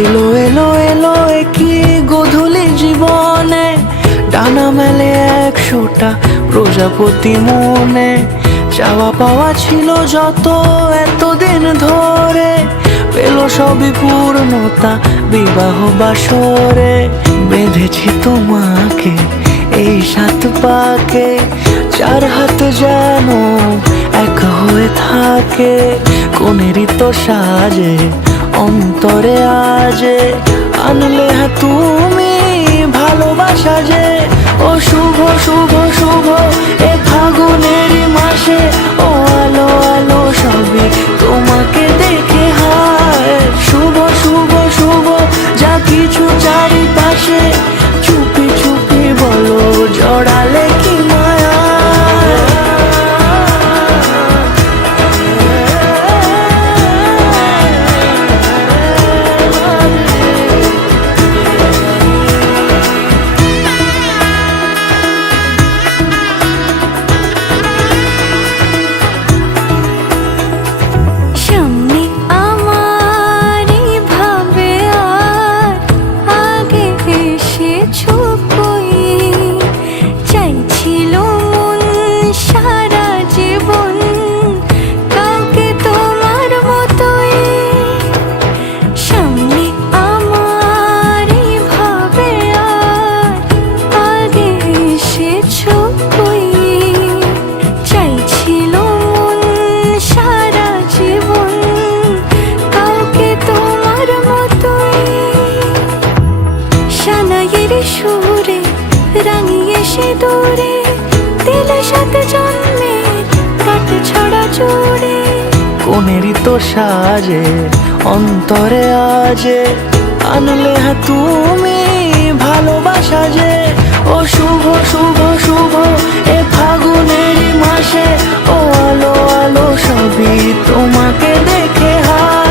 এলো এলো এলো কি গোধূলি জীবনে, ডানা মেলে 100টা প্রজাপতি মনে। চাওয়া পাওয়া ছিল যত এতদিন ধরে, পেল সবই পূর্ণতা বিবাহ বাসরে। বেঁধেছি তোমাকে এই 7 পাকে, 4 হাত যেন এক হয়ে থাকে। কোনেরই তো সাজে অন্তরে আজে, আনলে তুমি ভালোবাসা যে। ও শুভ শুভ শুভ এ ফাগুনেরই মাসে, ও আলো আলো সবই তোমাকে দেখে হায়। শুভ শুভ শুভ যা কিছু চারিপাশে, চুপি চুপি বলো জড়ালে কি মায়া। সুরে রাঙিয়ে সে দূরে, দিলে 7 জন্মের কাট ছড়া জুড়ে। কোনেরই তো সাজে অন্তরে আজে, আনলে তুমি ভালোবাসা যে। ও শুভ শুভ শুভ এ ফাগুনেরই মাসে, ও আলো আলো সবই তোমাকে দেখে হায়।